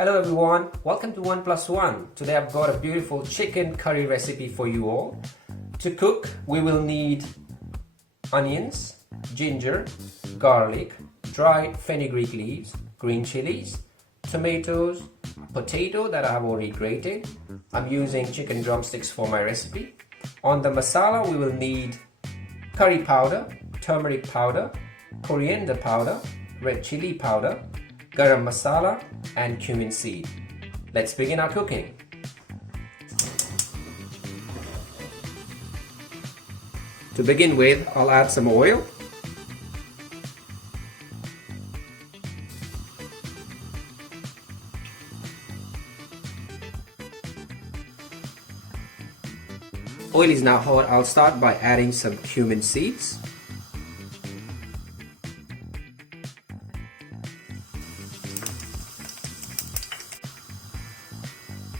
Hello everyone, welcome to 1 Plus 1. Today I've got a beautiful chicken curry recipe for you all. To cook, we will need onions, ginger, garlic, dried fenugreek leaves, green chilies, tomatoes, potato that I have already grated. I'm using chicken drumsticks for my recipe. On the masala, we will need curry powder, turmeric powder, coriander powder, red chili powder, garam masala and cumin seed. Let's begin our cooking. To begin with, I'll add some oil. Oil is now hot. I'll start by adding some cumin seeds.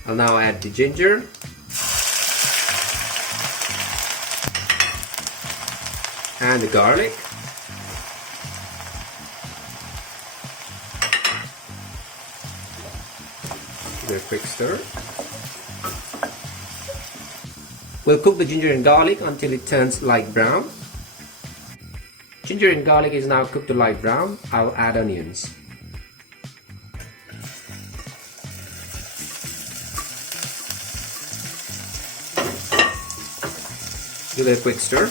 I'll now add the ginger and the garlic. Give it a quick stir. We'll cook the ginger and garlic until it turns light brown. Ginger and garlic is now cooked to light brown. I'll add onions. Give it a quick stir.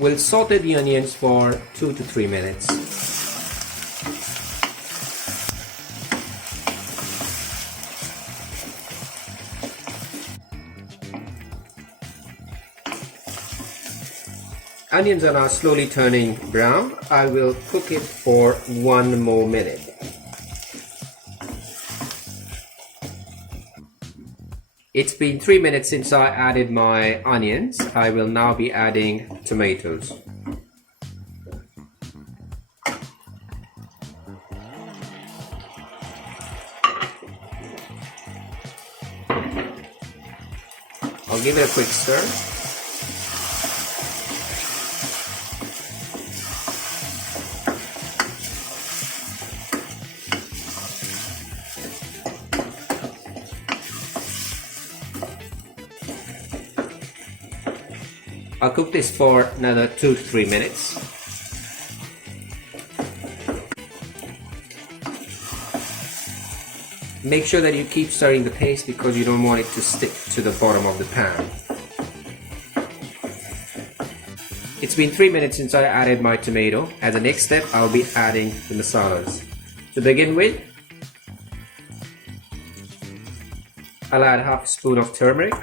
We'll saute the onions for 2 to 3 minutes. Onions are now slowly turning brown. I will cook it for 1 more minute. It's been 3 minutes since I added my onions. I will now be adding tomatoes. I'll give it a quick stir. I'll cook this for another 2 to 3 minutes. Make sure that you keep stirring the paste because you don't want it to stick to the bottom of the pan. It's been 3 minutes since I added my tomato. As a next step, I'll be adding the masalas. To begin with, I'll add half a spoon of turmeric,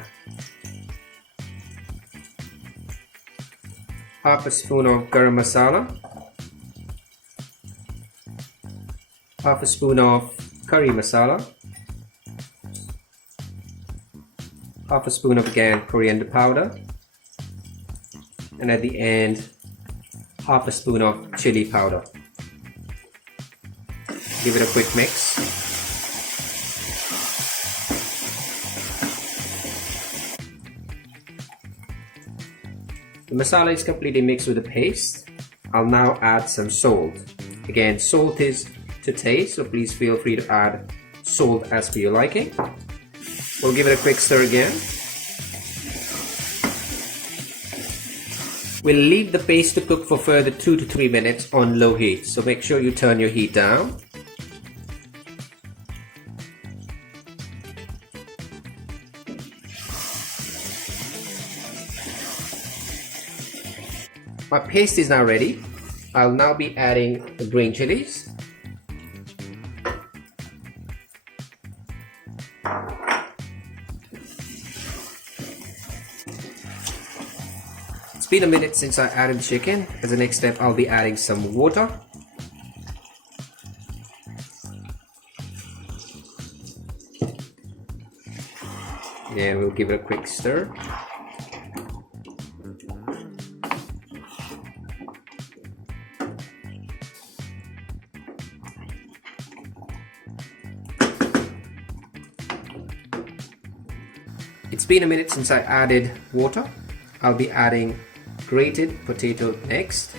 half a spoon of garam masala, half a spoon of curry masala, half a spoon of again coriander powder, and at the end half a spoon of chili powder. Give it a quick mix. The masala is completely mixed with the paste. I'll now add some salt. Again, salt is to taste, so please feel free to add salt as per your liking. We'll give it a quick stir again. We'll leave the paste to cook for further 2 to 3 minutes on low heat, so make sure you turn your heat down. My paste is now ready. I'll now be adding the green chilies. It's been a minute since I added chicken. As the next step, I'll be adding some water. And we'll give it a quick stir. It's been a minute since I added water. I'll be adding grated potato next.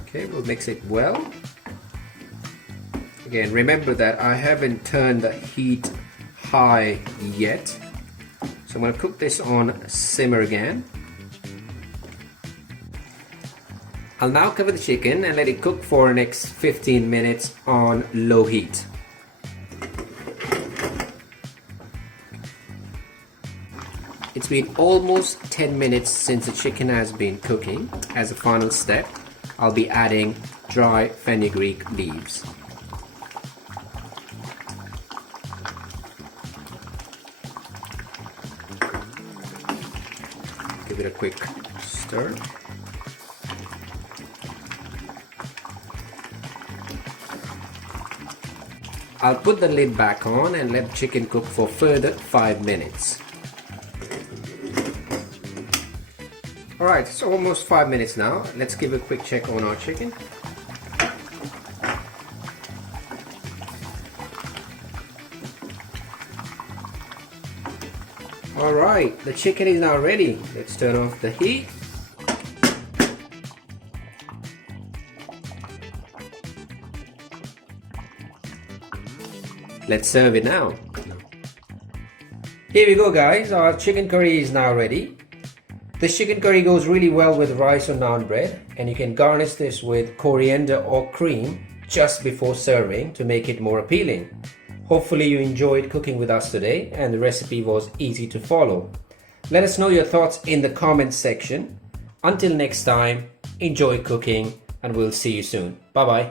Okay, we'll mix it well. Again, remember that I haven't turned the heat high yet. So I'm going to cook this on simmer again. I'll now cover the chicken and let it cook for the next 15 minutes on low heat. It's been almost 10 minutes since the chicken has been cooking. As a final step, I'll be adding dry fenugreek leaves. Give it a quick stir. I'll put the lid back on and let the chicken cook for further 5 minutes. Alright, it's almost 5 minutes now. Let's give a quick check on our chicken. Alright, the chicken is now ready. Let's turn off the heat. Let's serve it now. Here we go guys, our chicken curry is now ready. This chicken curry goes really well with rice or naan bread, and you can garnish this with coriander or cream just before serving to make it more appealing. Hopefully you enjoyed cooking with us today and the recipe was easy to follow. Let us know your thoughts in the comments section. Until next time, enjoy cooking and we'll see you soon. Bye bye.